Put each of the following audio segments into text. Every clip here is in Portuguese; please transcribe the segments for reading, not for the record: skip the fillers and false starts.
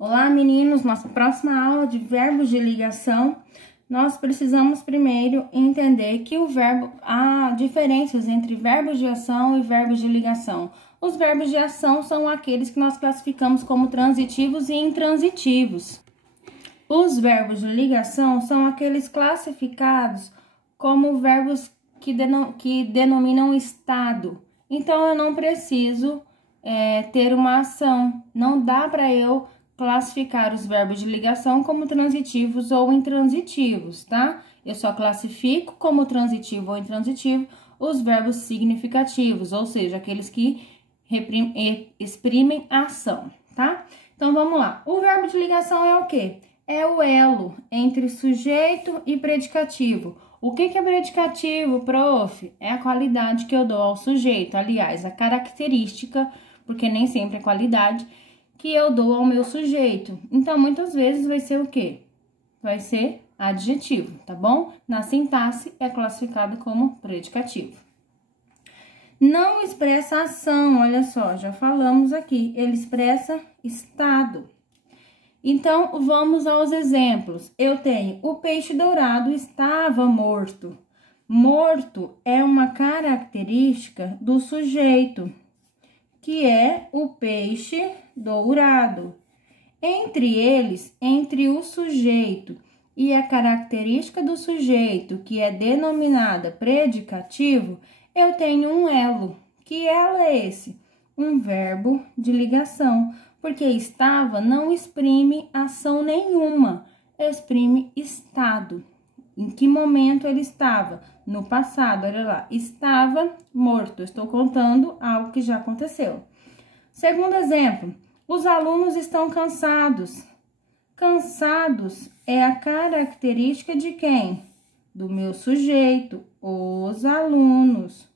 Olá, meninos! Nossa próxima aula de verbos de ligação, nós precisamos primeiro entender que há diferenças entre verbos de ação e verbos de ligação. Os verbos de ação são aqueles que nós classificamos como transitivos e intransitivos. Os verbos de ligação são aqueles classificados como verbos que denominam estado. Então, eu não preciso ter uma ação, não dá para eu classificar os verbos de ligação como transitivos ou intransitivos, tá? Eu só classifico como transitivo ou intransitivo os verbos significativos, ou seja, aqueles que exprimem ação, tá? Então, vamos lá. O verbo de ligação é o quê? É o elo entre sujeito e predicativo. O que é predicativo, prof? É a qualidade que eu dou ao sujeito, aliás, a característica, porque nem sempre é qualidade, que eu dou ao meu sujeito. Então, muitas vezes vai ser o quê? Vai ser adjetivo, tá bom? Na sintaxe é classificado como predicativo. Não expressa ação, olha só, já falamos aqui, ele expressa estado. Então, vamos aos exemplos. Eu tenho, o peixe dourado estava morto. Morto é uma característica do sujeito, que é o peixe dourado. Entre eles, entre o sujeito e a característica do sujeito, que é denominada predicativo, eu tenho um elo. Que elo é esse? Um verbo de ligação, porque estava não exprime ação nenhuma, exprime estado. Em que momento ele estava? No passado, olha lá, estava morto. Estou contando algo que já aconteceu. Segundo exemplo, os alunos estão cansados. Cansados é a característica de quem? Do meu sujeito, os alunos.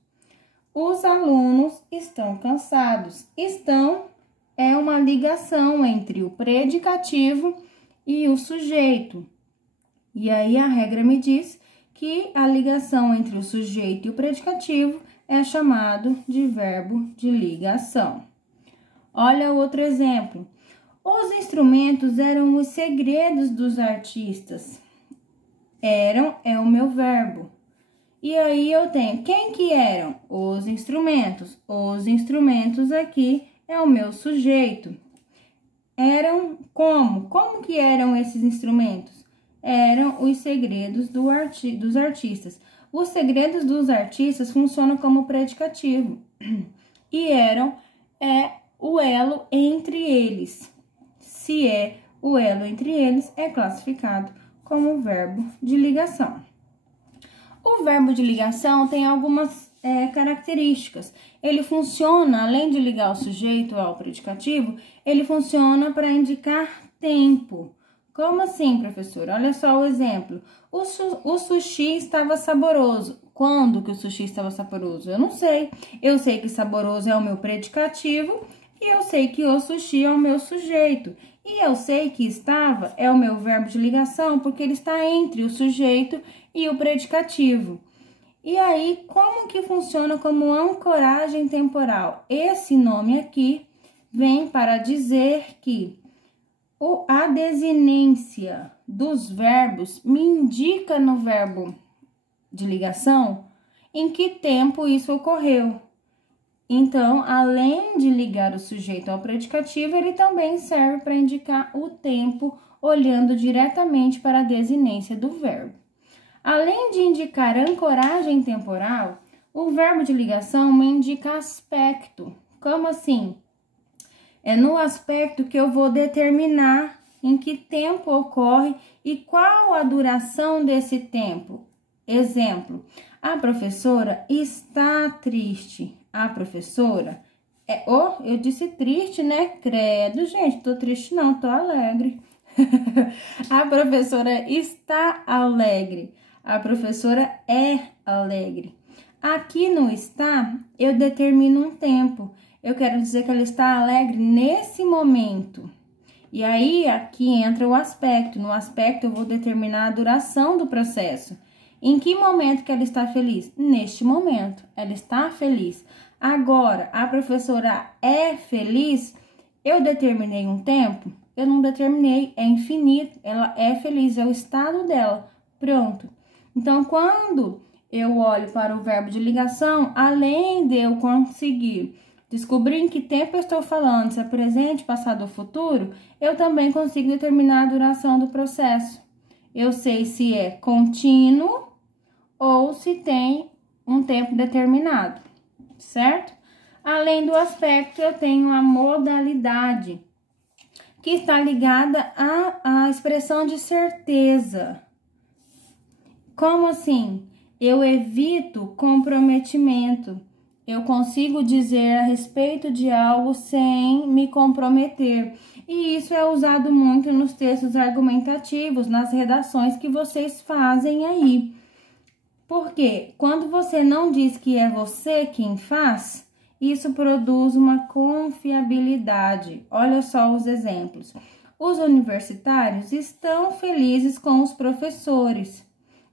Os alunos estão cansados. Estão é uma ligação entre o predicativo e o sujeito. E aí a regra me diz que a ligação entre o sujeito e o predicativo é chamado de verbo de ligação. Olha outro exemplo. Os instrumentos eram os segredos dos artistas. Eram é o meu verbo. E aí eu tenho, quem que eram? Os instrumentos. Os instrumentos aqui é o meu sujeito. Eram como? Como que eram esses instrumentos? Eram os segredos dos artistas. Os segredos dos artistas funcionam como predicativo. E eram o elo entre eles. Se é o elo entre eles, é classificado como verbo de ligação. O verbo de ligação tem algumas características. Ele funciona, além de ligar o sujeito ao predicativo, ele funciona para indicar tempo. Como assim, professora? Olha só o exemplo. O sushi estava saboroso. Quando que o sushi estava saboroso? Eu não sei. Eu sei que saboroso é o meu predicativo e eu sei que o sushi é o meu sujeito. E eu sei que estava é o meu verbo de ligação porque ele está entre o sujeito e o predicativo. E aí, como que funciona como ancoragem temporal? Esse nome aqui vem para dizer que a desinência dos verbos me indica no verbo de ligação em que tempo isso ocorreu. Então, além de ligar o sujeito ao predicativo, ele também serve para indicar o tempo, olhando diretamente para a desinência do verbo. Além de indicar ancoragem temporal, o verbo de ligação me indica aspecto. Como assim? É no aspecto que eu vou determinar em que tempo ocorre e qual a duração desse tempo. Exemplo, a professora está triste. A professora eu disse triste, né? Credo, gente, tô triste não, tô alegre. A professora está alegre. A professora é alegre. Aqui no está, eu determino um tempo. Eu quero dizer que ela está alegre nesse momento. E aí, aqui entra o aspecto. No aspecto, eu vou determinar a duração do processo. Em que momento que ela está feliz? Neste momento, ela está feliz. Agora, a professora é feliz? Eu determinei um tempo? eu não determinei, é infinito, ela é feliz, é o estado dela, pronto. Então, quando eu olho para o verbo de ligação, além de eu conseguir descobrir em que tempo eu estou falando, se é presente, passado ou futuro, eu também consigo determinar a duração do processo. Eu sei se é contínuo ou se tem um tempo determinado, certo? Além do aspecto, eu tenho a modalidade, que está ligada à expressão de certeza. Como assim? Eu evito comprometimento. Eu consigo dizer a respeito de algo sem me comprometer. E isso é usado muito nos textos argumentativos, nas redações que vocês fazem aí. Porque quando você não diz que é você quem faz, isso produz uma confiabilidade. Olha só os exemplos. Os universitários estão felizes com os professores.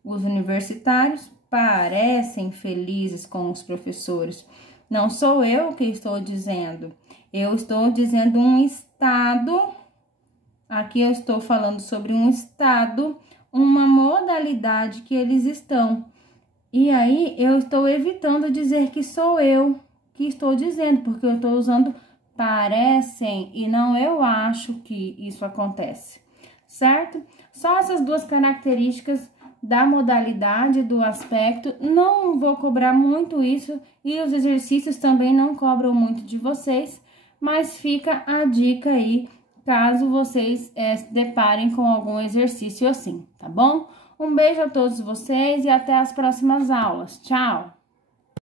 Os universitários parecem felizes com os professores. Não sou eu que estou dizendo. Eu estou dizendo um estado. Aqui eu estou falando sobre um estado, uma modalidade que eles estão. E aí, eu estou evitando dizer que sou eu que estou dizendo, porque eu estou usando parecem e não eu acho que isso acontece, certo? Só essas duas características da modalidade, do aspecto, não vou cobrar muito isso e os exercícios também não cobram muito de vocês, mas fica a dica aí, caso vocês se deparem com algum exercício assim, tá bom? Um beijo a todos vocês e até as próximas aulas. Tchau!